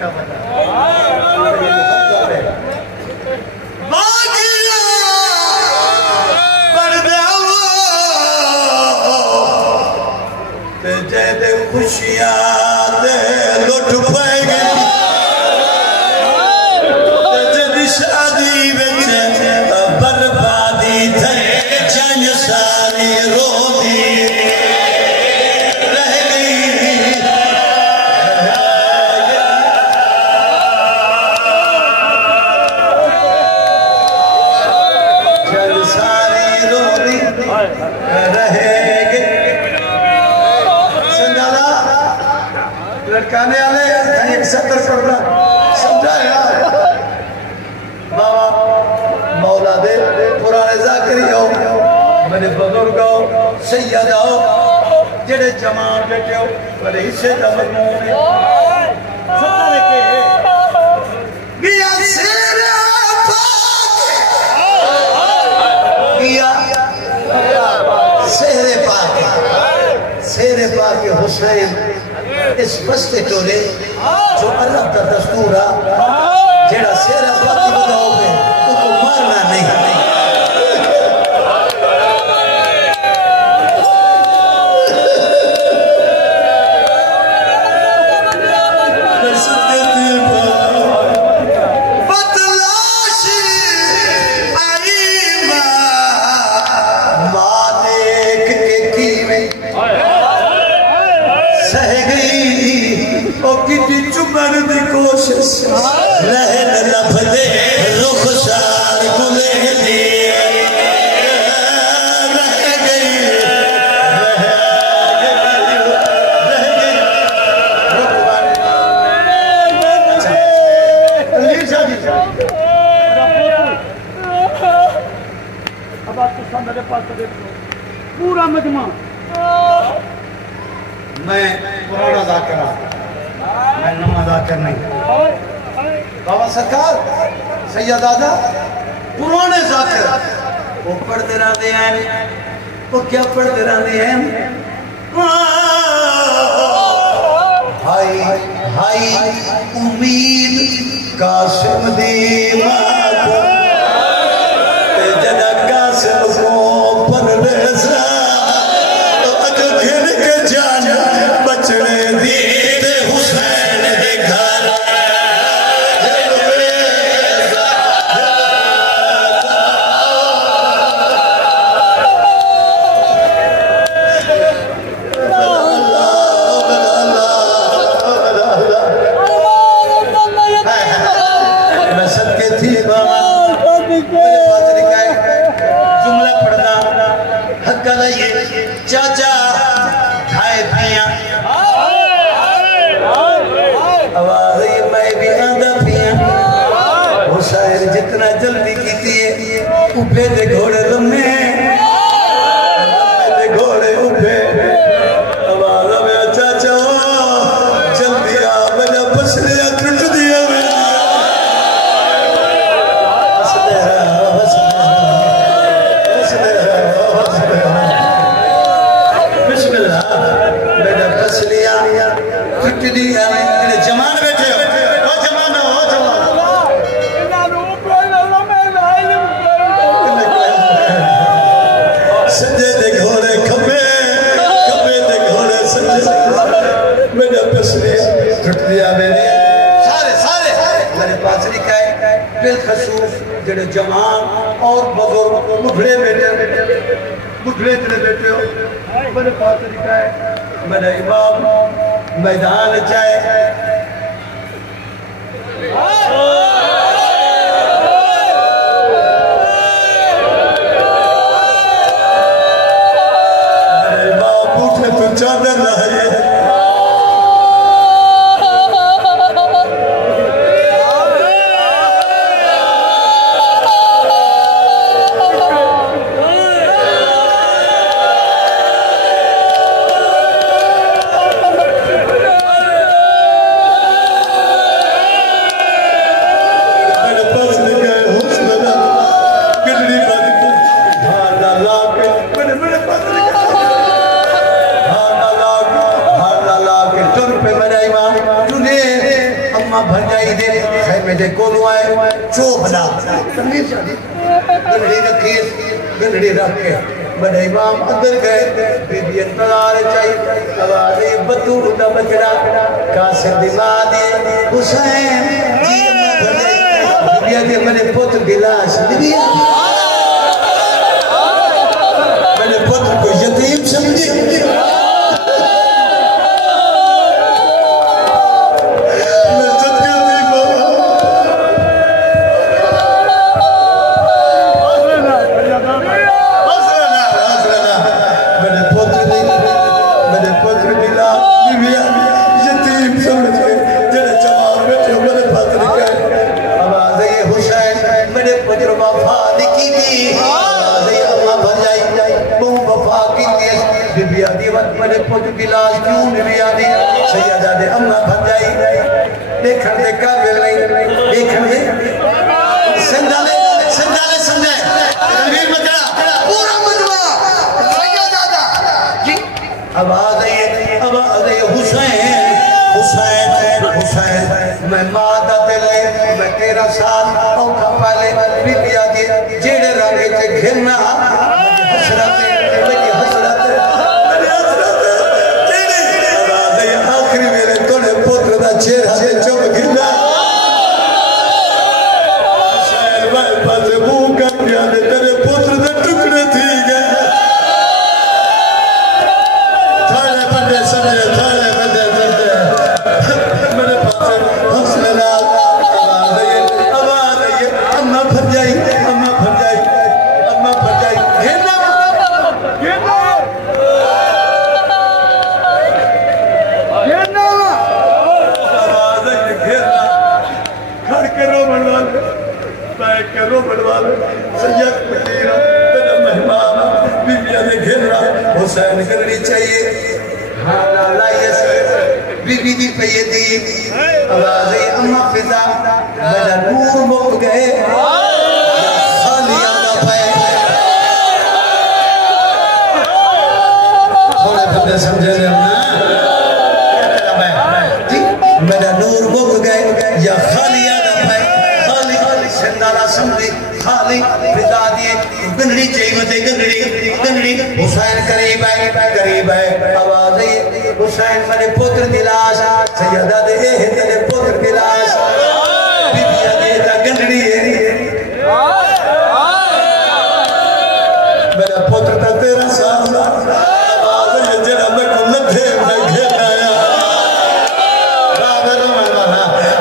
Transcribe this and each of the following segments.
का बता खुशियां दे लुट पाएगी शादी बिच बर्बादी थे जंग सारी रोती रह गई जंग सारी रोती रहेगी लड़काने वाले 70 पढ़ना समझा यार बाबा मौला दे पुराने जाकरी हो मेरे बुजुर्ग हो सैयद हो जेड़े जमान बैठे हो बड़े हिस्से का मजमून है सारे के गिया शेरे पाक हुसैन इस बस्ते टोले जो अल्लाह का दस्तूर है जेड़ा शेरा पाकी बताओगे तो मारना नहीं चुमन की कोशिश रहन लभदे रुखसार कुले दी रह गई अब आप तो मेरे पास देखो पूरा मजमा मैं पुराना जाकर मैं नवा जाकर नहीं बाबा सरकार सैयद दादा पुराने जाकर वो पढ़ते रहते हैं वो क्या पढ़ते रहते हैं हाय हाय उम्मीद कासिम दी जदा कासिम को परदेसा तो अज घिर के जाना बचने दी चाचा खाए पिया आवाज मैं भी आंदा पिया हुसैन जितना जल्दी की उभे दे घोड़े लम्हे घोड़े उभे आवाज में चाचा जल्दी आ मेरा पसलियां टूट दिया जमान बैठे हो जमाना हो सजे दे घोड़े खबे खबे दे घोड़े सजे मेरा पसले टूट दिया मेरे सारे सारे मेरे पास लिखा है बिलखसूस जेड़े जवान और बुजुर्ग बुढ़े बैठे बुढ़े तेरे बैठे हो मेरे पास लिखा है मेरा इमाम मैदान चाहे बापू थे तो चादर है मेरे कोलो आए चो बना तंगीर शादी गंढड़ी रखी गंढड़ी रख के बड़े इमाम अंदर गए बीबी इंतजार चाहिए आवाज बतू उड़ा बचड़ा कासिम दिमाग दे हुसैन जी बीबिया के मेरे पुत्र की लाश बीबिया मेरे पुत्र को यतीम समझी मेरे पुत्र की लाश क्यों नहीं आती सैयदादे अम्मा भजाई देखण दे काबिल नहीं देखण दे संगाले संगाले समझे रणवीर बकरा पूरा मजमा सैयदादा जी आवाज आई हुसैन हुसैन हुसैन मैं मादा ते ले मैं 13 साल औखा पाले बीबिया दी जेड़े रंग ते घिरना हसरत मेरी हसरत चेहरा से चमकीला मैं पास मुंह कर दिया तेरे पुत्र के टुकड़े थी गए थाने बंदे समझे थाने बंदे मेरे पास हौसले नाल आवाज आई अम्मा भर जाई अम्मा भर जाई अम्मा भर जाई घेरना करो बनवाल सैयद फकीर तेरा मेहमान बीबिया ने घेरा हुसैन करनी चाहिए हाँ लाला यस बीबी दी पैदी आवाज अम्मा फिजा मेरा नूर मुक गए खाली आंदा पे थोड़े बंदे समझे ना मेरा नूर मुक गए या खाली खाली फिजा दिए गंढड़ी चाहिए गंढड़ी हुसैन करीब है आवाज आई हुसैन मेरे पुत्र की लाश सैयदा दे तेरे पुत्र की लाश बीबिया दे गंढड़ी है मेरा पुत्र का 13 साल आवाज आई जरा मैं को लथे मैं घेरना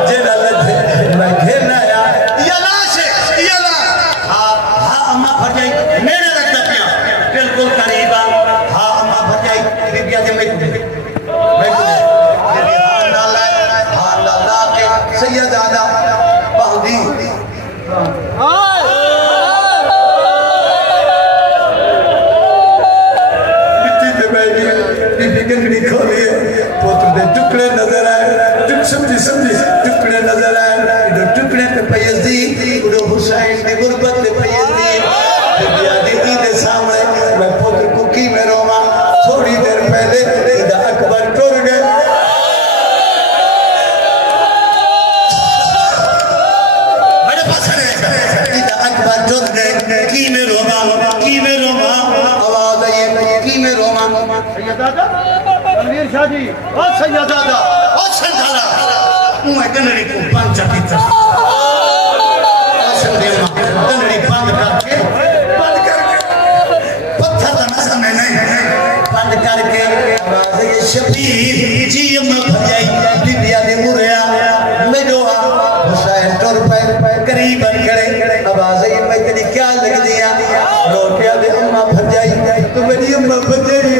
जेड़ा लथे मैं घेरना मेरे रखता पिया बिल्कुल करीबा हाँ अम्मा भजाई बीबिया दे मैं हाँ लाला के सैयदादा बहदी मिट्टी दे बैठी बीबी गंढड़ी खोली पुत्र दे टुकड़े नजर आए समझी टुकड़े नजर आए टुकड़े पे पैदी हुसैन की गुरबत पे पैदी सामने मैं पुत्र कुकी में रोमा थोड़ी देर पहले अकबर टुर गए मेरे पास अकबर टुर गए की में रोमा आवाज आई की में रोमा सैयदादा रणवीर शाह जी और सैयदादा और संधारा मैं गंढड़ी को पंच पीता गंढड़ी बंद करके बंद करके शबीर जी अम्मा भजाई बीबिया ने मुरिया मेरे हुसैन टुर पे करीब खड़े आवाज आई मैं तेरी क्या लग दिया रोटिया दे अम्मा भजाई तू मेरी अम्मा भजाई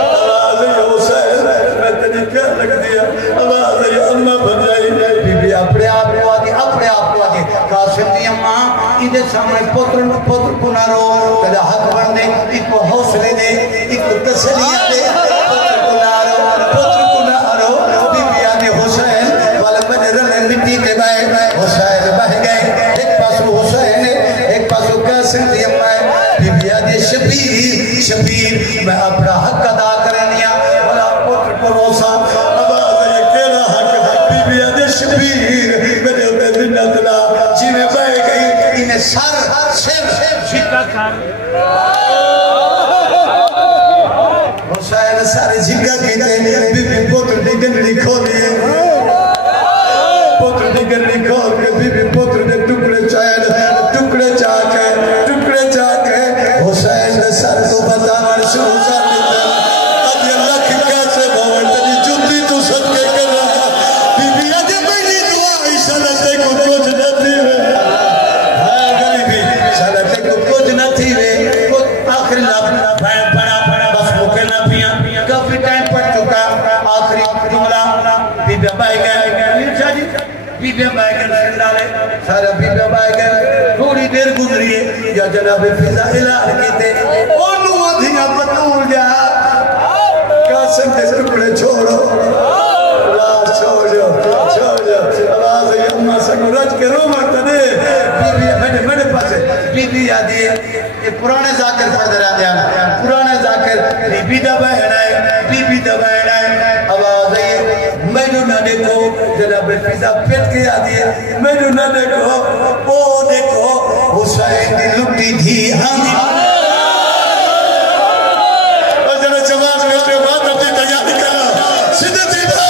आवाज आई हुसैन मैं तेरी क्या लग दिया आवाज आई अम्मा भजाई बीबी अपने आप को आके कासिम दी अम्मा इधर सामने पुत्र को ना रो तेरा हक बन दे एक हौसले दे एक तसलिया दे पुत्र को ना रो बीबिया ने हुसैन वाले बने रले मिट्टी के बाए हुसैन बह गए एक पासो हुसैन एक पासो कासिम दी अम्मा बीबिया ने शबीर मैं अपना हक अदा करनिया वाला पुत्र को रोसा आवाज ये केड़ा हक बीबिया ने शबीर मेरे दिन बताना शुरू कर देता अज लख कैसे भवन तेरी जुती तू सदके कर रहा बीबी अज पहली दुआ इशारते को कुछ न थी वे हां गरीबी इशारते को कुछ न थी वे आखिरी बड़ा बस मुके ना पिया काफी टाइम पड़ चुका आखिरी जुमला बीबी बाई गए शाह जी बीबी बाई गए डाले सारा बीबी बाई गए थोड़ी देर गुजरी है या जनाब फिजा ऐलान कीते ओनू अधिया बतूल जा कासिम के टुकड़े छोड़ो छोड़ो आवाज ये अम्मा संग रज के रो मत दे बीबी मेरे पास बीबी याद है ये पुराने जाकिर पढ़ रहे हैं पुराने जाकिर बीबी दा बहन है आवाज है मैनू ना देखो जनाब फिजा पेट के याद है मैनू ना देखो ओ देखो हुसैन दी लुटी थी हम और जरा जवाब में अपने बात अपनी तैयारी कर सीधे सीधा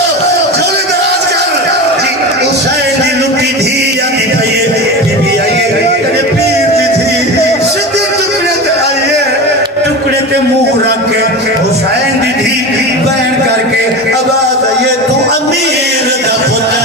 जोली दराज कर हुसैन दी लुटी थी यानी भैया बीबी आइए तेरे पीर दी थी सीधे टुकड़े ते आइए टुकड़े ते मुंह रख के हुसैन दी थी बहन करके आवाज आइए तू अमीर दा पुत्र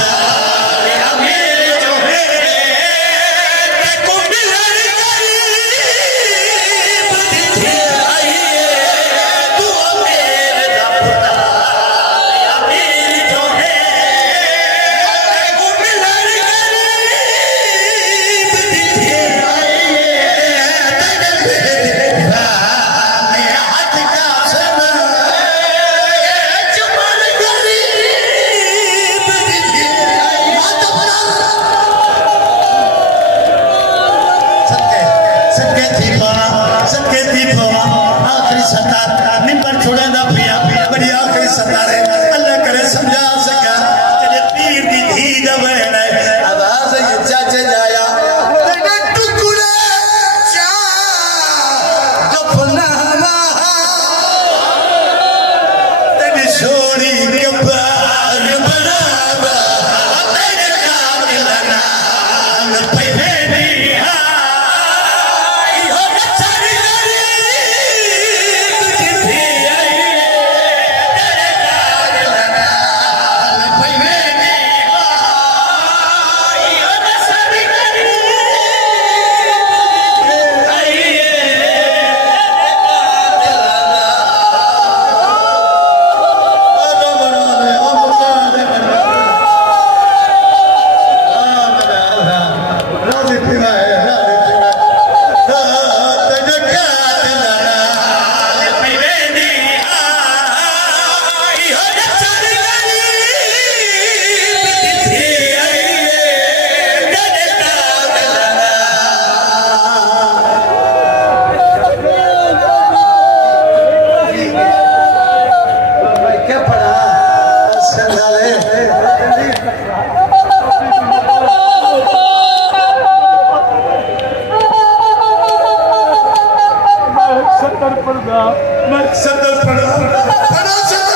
मैं सदर पढ़ा